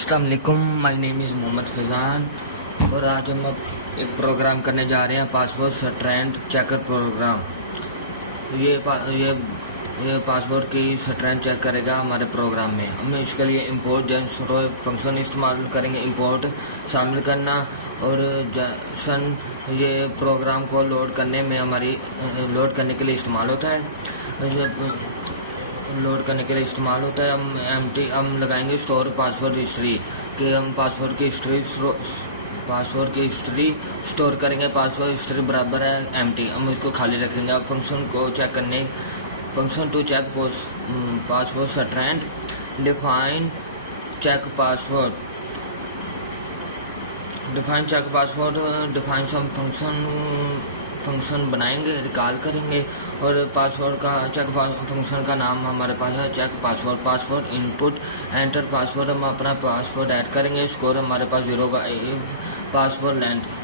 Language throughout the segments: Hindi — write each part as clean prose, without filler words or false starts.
अस्सलाम वालेकुम, my name is Mohammad Faizan और आज हम अब एक प्रोग्राम करने जा रहे हैं, पासपोर्ट स्ट्रैंड चेकर प्रोग्राम। ये पासपोर्ट की स्ट्रैंड चेक करेगा हमारे प्रोग्राम में। हम इसके लिए इंपोर्ट जैन फंक्शन इस्तेमाल करेंगे, इंपोर्ट शामिल करना और जैसन ये प्रोग्राम को लोड करने में लोड करने के लिए इस्तेमाल होता है। लोड करने के लिए इस्तेमाल होता है। हम लगाएंगे स्टोर पासवर्ड हिस्ट्री कि हम पासवर्ड की हिस्ट्री स्टोर करेंगे। पासवर्ड हिस्ट्री बराबर है एम्प्टी, हम इसको खाली रखेंगे। अब function to check password strand define check password define some function बनाएंगे, रिकॉल करेंगे और पासवर्ड का चेक फंक्शन का नाम हमारे पास है check password input enter password. हम अपना पासवर्ड ऐड करेंगे। स्कोर हमारे पास 0 होगा।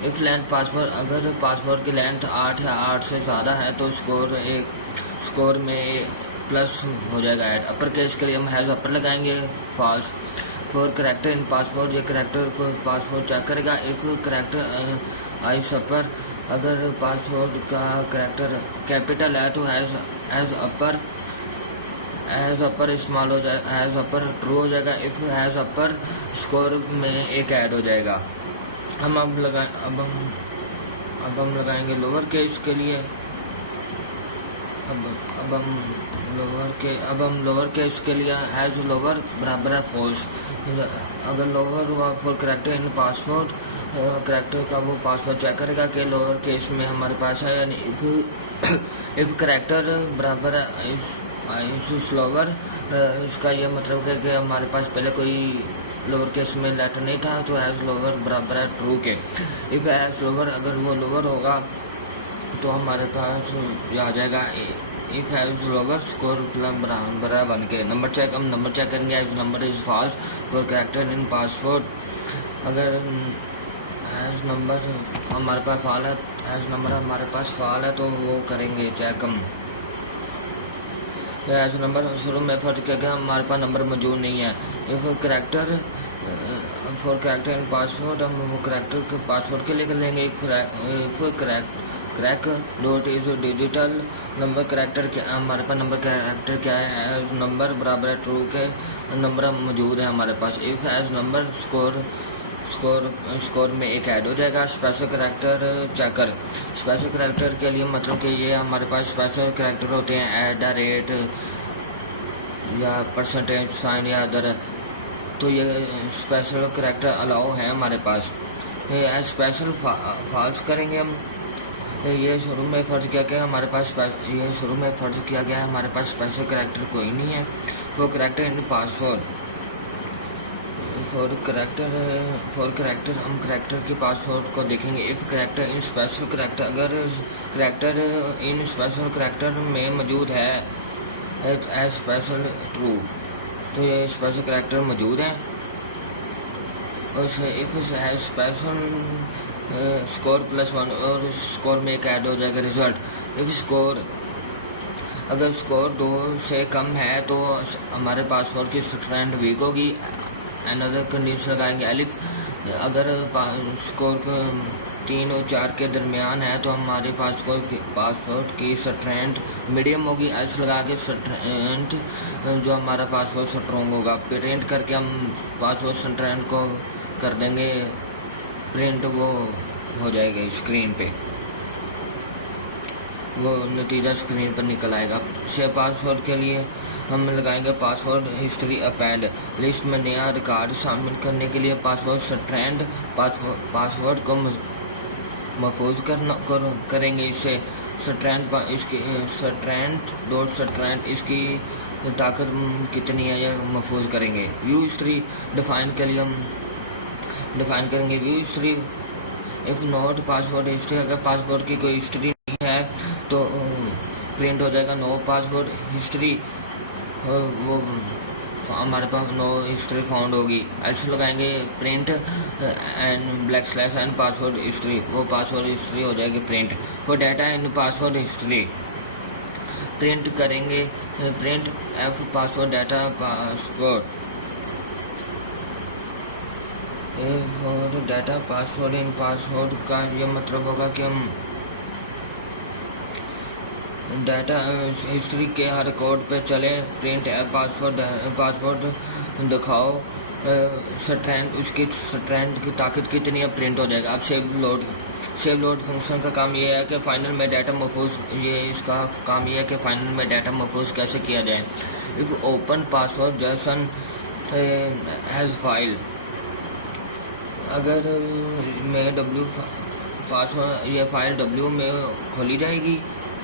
इफ लेंथ पासवर्ड, अगर पासवर्ड की लेंथ 8 है, 8 से ज़्यादा है तो स्कोर में प्लस हो जाएगा ऐड। अपर केस के लिए हम हैज़ अपर लगाएंगे। False for character in password, ये करेक्टर को पासवर्ड चेक करेगा। इफ करेक्टर आइस अपर, अगर पासवर्ड का करेक्टर कैपिटल है तो हैज़ अपर इस्तेमाल हो जाए, हैज़ अपर ट्रू हो जाएगा। इफ़ हैज़ अपर स्कोर में एक ऐड हो जाएगा। अब हम लगाएंगे लोअर केस के लिए। अब हम लोअर केस के लिए हैज़ लोअर बराबर है फॉल्स। अगर लोअर हुआ for character in password, character का वो पासवर्ड चेक करेगा कि लोअर केस में हमारे पास है, यानी इफ़ करेक्टर बराबर है स्लोवर, इसका ये मतलब है कि हमारे पास पहले कोई लोअर केस में लेटर नहीं था तो हैज़ लोअर बराबर है ट्रू के। इफ़ हैज़ लोअर, अगर वो लोअर होगा तो हमारे पास ये आ जाएगा इफ़ हैज़ लोअर स्कोर बराबर है 1 के। हम नंबर चेक करेंगे। Has number is false for character in password. अगर हैज़ नंबर हमारे पास फॉल है तो वो करेंगे चेक हम। हैज़ नंबर शुरू में फर्ज किया हमारे पास नंबर मौजूद नहीं है। If character for character in password, हम वो करेक्टर के पासवर्ड के लिए कर लेंगे। If crack dot is digital number character क्या, हमारे पास नंबर करेक्टर क्या है, नंबर बराबर है ट्रू के, नंबर मौजूद है हमारे पास। इफ़ हैज़ नंबर स्कोर में एक ऐड हो जाएगा। Special character checker, special character के लिए मतलब कि ये हमारे पास स्पेशल करेक्टर होते हैं @ या परसेंटेज साइन या अदर, तो ये स्पेशल करेक्टर अलाउ है हमारे पास। ये स्पेशल फॉल्स करेंगे हम। ये शुरू में फ़र्ज किया गया हमारे पास स्पेशल करेक्टर कोई नहीं है। For character in password, for character हम करेक्टर के पासवर्ड को देखेंगे। If character in special character, अगर करेक्टर इन स्पेशल करेक्टर में मौजूद है एज स्पेशल ट्रू, तो ये स्पेशल करेक्टर मौजूद है। और इफ़ है स्पेशल स्कोर +1 और स्कोर में एक ऐड हो जाएगा रिजल्ट। इफ़ स्कोर, अगर स्कोर 2 से कम है तो हमारे पासवर्ड की स्ट्रैंड वीक होगी। अनदर कंडीशन लगाएंगे एलिफ, अगर स्कोर 3 और 4 के दरमियान है तो हमारे पास कोई पासवर्ड की स्ट्रैंड मीडियम होगी। एल्स लगा के स्ट्रैंड जो हमारा पासवर्ड स्ट्रॉन्ग होगा, प्रिंट करके हम पासवर्ड स्ट्रैंड को कर देंगे प्रिंट, वो हो जाएगा स्क्रीन पे, वो नतीजा स्क्रीन पर निकल आएगा। शेयर पासवर्ड के लिए हम लगाएंगे पासवर्ड हिस्ट्री अपेंड, लिस्ट में नया रिकॉर्ड शामिल करने के लिए पासवर्ड स्ट्रैंड पासवर्ड को महफूज करेंगे। इससे स्ट्रैंड इसकी ताकत कितनी है यह महफूज करेंगे। व्यू हिस्ट्री डिफाइन के लिए हम डिफाइन करेंगे view history. If not password history, अगर पासवर्ड की कोई हिस्ट्री नहीं है तो प्रिंट हो जाएगा नो पासवर्ड हिस्ट्री, वो हमारे पास नो हिस्ट्री फाउंड होगी। एल्स लगाएंगे print end / end password history, वो पासवर्ड हिस्ट्री हो जाएगी print. For data in password history print करेंगे print f password data password for data password in password का ये मतलब होगा कि हम डाटा हिस्ट्री के हर कोड पे चले, प्रिंट पासवर्ड दिखाओ स्ट्रैंड, उसकी स्ट्रैंड की ताकत कितनी है प्रिंट हो जाएगा। अब सेव लोड फंक्शन का काम ये है कि फाइनल में डाटा महफूज, ये इसका काम ये है कि फाइनल में डाटा महफूज कैसे किया जाए। If open password JSON has file, अगर मैं पासवर्ड ये फाइल डब्ल्यू में खोली जाएगी।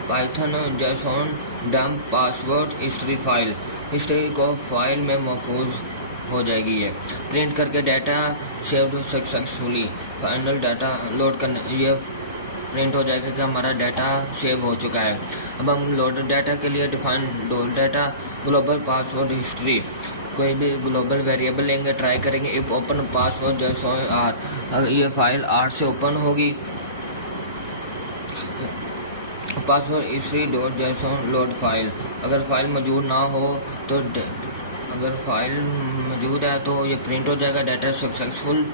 Python JSON dump password history file, history को फाइल में महफूज हो जाएगी। ये प्रिंट करके data save successfully, final data load करने ये प्रिंट हो जाएगा कि हमारा डाटा सेव हो चुका है। अब हम लोड डाटा के लिए डिफाइन डोल डाटा ग्लोबल पासवर्ड हिस्ट्री, कोई भी ग्लोबल वेरिएबल लेंगे, ट्राई करेंगे। इफ ओपन पासवर्ड जैसो आर, अगर ये फाइल आर से ओपन होगी, password history dot JSON load file, अगर फाइल मौजूद ना हो तो अगर फाइल मौजूद है तो ये प्रिंट हो जाएगा डाटा सक्सेसफुल,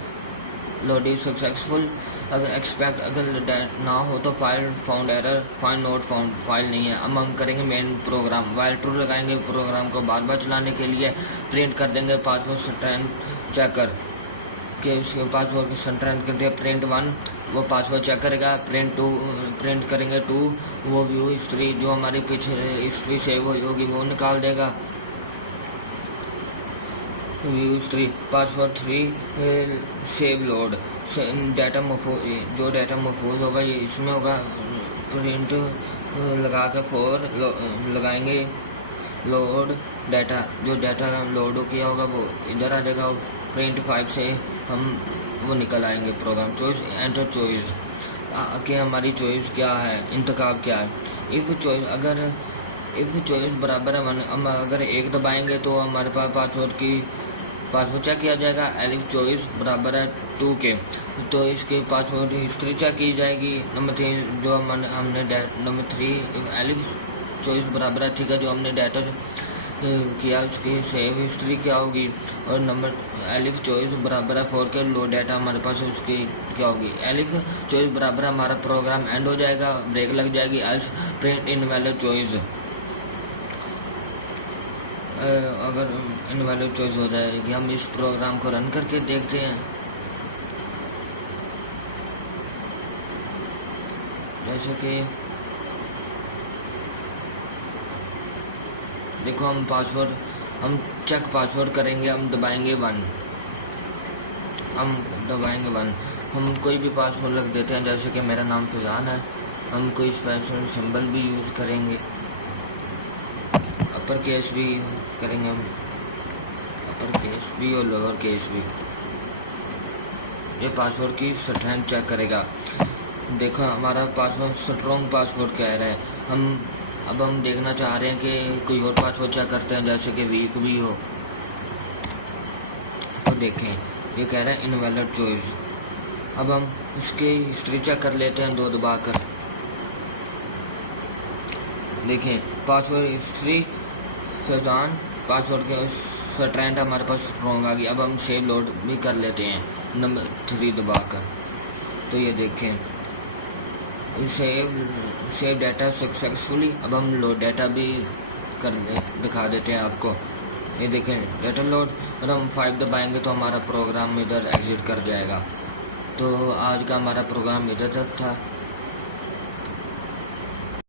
लोड सक्सेसफुल। अगर एक्सपेक्ट अगर ना हो तो file found error, file not found, file नहीं है। अब हम करेंगे मेन प्रोग्राम, वाइल ट्रू लगाएंगे, प्रोग्राम को बार बार चलाने के लिए प्रिंट कर देंगे पासवर्ड स्ट्रैंड चेकर के, उसके पासवर्ड स्ट्रैंड कर दिया प्रिंट 1, वो पासवर्ड चेक करेगा। प्रिंट 2 प्रिंट करेंगे 2, वो व्यू हिस्ट्री जो हमारी पीछे हिस्ट्री सेव होगी वो निकाल देगा, view history. Password 3 save load, data महफूज, जो डाटा महफूज होगा ये इसमें होगा। प्रिंट लगा कर 4 लगाएंगे लोड डाटा, जो डाटा लोड किया होगा वो इधर आ जाएगा। प्रिंट 5 से हम वो निकल आएंगे प्रोग्राम। चॉइस एंटर चॉइस कि हमारी चॉइस क्या है, इंतखाब क्या है। इफ़ चॉइस बराबर है 1, हम अगर 1 दबाएंगे तो हमारे पास पासवर्ड चेक किया जाएगा। एलिफ चॉइस बराबर है 2 के, तो इसके पासवर्ड हिस्ट्री चेक की जाएगी। नंबर 3 जो हमने नंबर 3 एलिफ चॉइस बराबर है, ठीक है, जो हमने डाटा किया उसकी सेव हिस्ट्री क्या होगी। और नंबर एलिफ चॉइस बराबर है 4 के, लो डाटा हमारे पास उसकी क्या होगी। एलिफ चॉइस बराबर हमारा प्रोग्राम एंड हो जाएगा, ब्रेक लग जाएगी। एल्स प्रिंट इनवैलिड चॉइस, अगर इनवैलिड चॉइस हो जाएगी। हम इस प्रोग्राम को रन करके देखते हैं। जैसे कि देखो हम चेक पासवर्ड करेंगे, हम दबाएंगे 1, हम कोई भी पासवर्ड लग देते हैं। जैसे कि मेरा नाम फिजान है, हम कोई स्पेशल सिंबल भी यूज़ करेंगे, अपर केस भी करेंगे हम, अपर केस भी और लोअर केस भी। ये पासवर्ड की स्ट्रेंथ चेक करेगा। देखो हमारा पासवर्ड स्ट्रॉन्ग पासवर्ड कह रहा है। अब हम देखना चाह रहे हैं कि कोई और पासवर्ड चेक करते हैं, जैसे कि वीक भी हो, तो देखें ये कह रहा है इनवैलिड चॉइस। अब हम उसकी हिस्ट्री चेक कर लेते हैं 2 दबाकर। देखें पासवर्ड हिस्ट्री फैजान, पासवर्ड के स्ट्रेंथ हमारे पास स्ट्रॉन्ग आ गई। अब हम सेव लोड भी कर लेते हैं नंबर 3 दबाकर, तो ये देखें सेव डाटा सक्सेसफुली। अब हम लोड डाटा भी दिखा देते हैं आपको। ये देखें डाटा लोड, और हम 5 दबाएंगे तो हमारा प्रोग्राम इधर एग्जिट कर जाएगा। तो आज का हमारा प्रोग्राम इधर तक था।